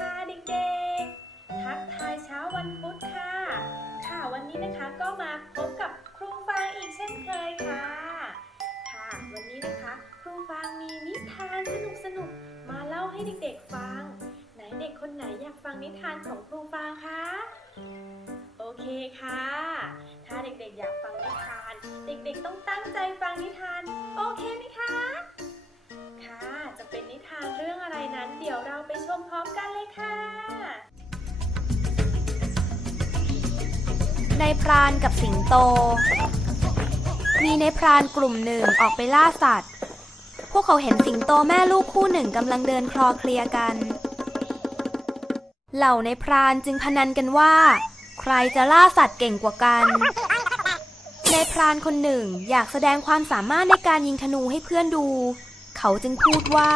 ค่ะเด็กๆ ทักทายเช้าวันพุธค่ะ ค่ะวันนี้นะคะก็มาพบกับครูฟางอีกเช่นเคยค่ะ ค่ะวันนี้นะคะครูฟางมีนิทานสนุกสนุกมาเล่าให้เด็กๆฟัง ไหนเด็กคนไหนอยากฟังนิทานของครูฟางคะโอเคค่ะ ถ้าเด็กๆอยากฟังนิทาน เด็กๆต้องตั้งใจฟังนิทาน นายพรานกับสิงโต มีนายพรานกลุ่มหนึ่งออกไปล่าสัตว์ พวกเขาเห็นสิงโตแม่ลูกคู่หนึ่งกำลังเดินคลอเคลียกัน เหล่านายพรานจึงพนันกันว่า ใครจะล่าสัตว์เก่งกว่ากันนายพรานคนหนึ่งอยากแสดงความสามารถในการยิงธนูให้เพื่อนดู เขาจึงพูดว่า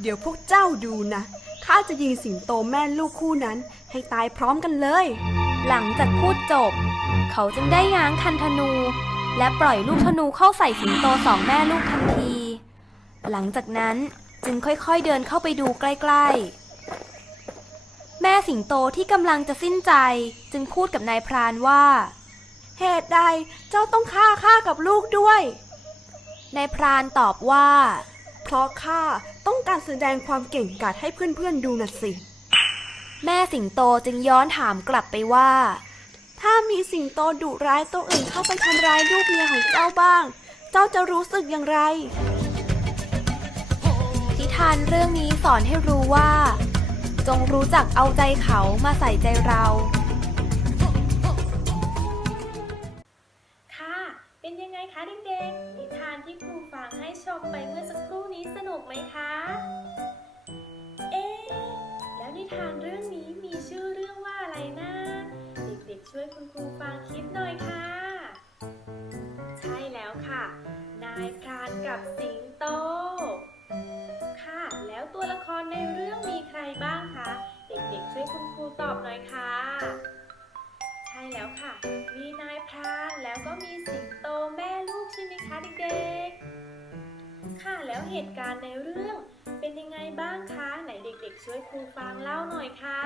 เดี๋ยวพวกเจ้าดูนะ ข้าจะยิงสิงโตแม่ลูกคู่นั้นให้ตายพร้อมกันเลย หลังจากพูดจบ เขาจึงได้ง้างคันธนู และปล่อยลูกธนูเข้าใส่สิงโตสองแม่ลูกทันที หลังจากนั้นจึงค่อยๆเดินเข้าไปดูใกล้ๆ แม่สิงโตที่กำลังจะสิ้นใจจึงพูดกับนายพรานว่า เหตุใดเจ้าต้องฆ่าข้ากับลูกด้วยนายพรานตอบว่า เพราะข้าต้องการแสดงความเก่งกาจให้เพื่อนๆดูน่ะสิ แม่สิงโตจึงย้อนถามกลับไปว่า ถ้ามีสิงโตดุร้ายตัวอื่นเข้าไปทำร้ายลูกเมียของเจ้าบ้าง เจ้าจะรู้สึกอย่างไร นิทานเรื่องนี้สอนให้รู้ว่า จงรู้จักเอาใจเขามาใส่ใจเรา ค่ะ เป็นยังไงคะเด็กๆ นิทานที่ครูฟังให้ชมไปเมื่อสักครู่นี้สนุกไหมคะายพรานกับสิงโต ค่ะ แล้วตัวละครในเรื่องมีใครบ้างคะ เด็กๆช่วยคุณครูตอบหน่อยค่ะ ใช่แล้วค่ะ มีนายพรานแล้วก็มีสิงโตแม่ลูกใช่ไหมคะเด็กๆ ค่ะ แล้วเหตุการณ์ในเรื่องเป็นยังไงบ้างคะ ไหนเด็กๆ ช่วยครูฟังเล่าหน่อยคะค่ะ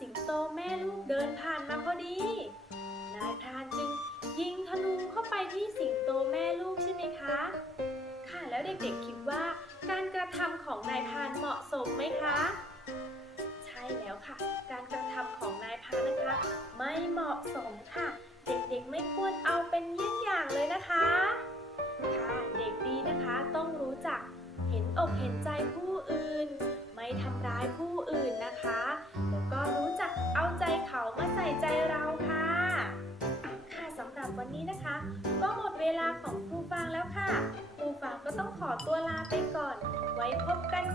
สิงโตแม่ลูกเดินผ่านมาพอดี นายพรานจึงยิงธนูเข้าไปที่สิงโตแม่ลูกใช่ไหมคะ ค่ะแล้วเด็กๆคิดว่าการกระทำของนายพรานเหมาะสมไหมคะ ใช่แล้วค่ะ การกระทำของนายพรานนะคะ ไม่เหมาะสมค่ะ เด็กๆไม่ควรเอาเป็นเยี่ยงอย่างเลยนะคะ ค่ะเด็กดีนะคะต้องรู้จักเห็นอกเห็นใจผู้อื่น ไม่ทำร้ายผู้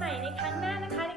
ใหม่ในครั้งหน้านะคะ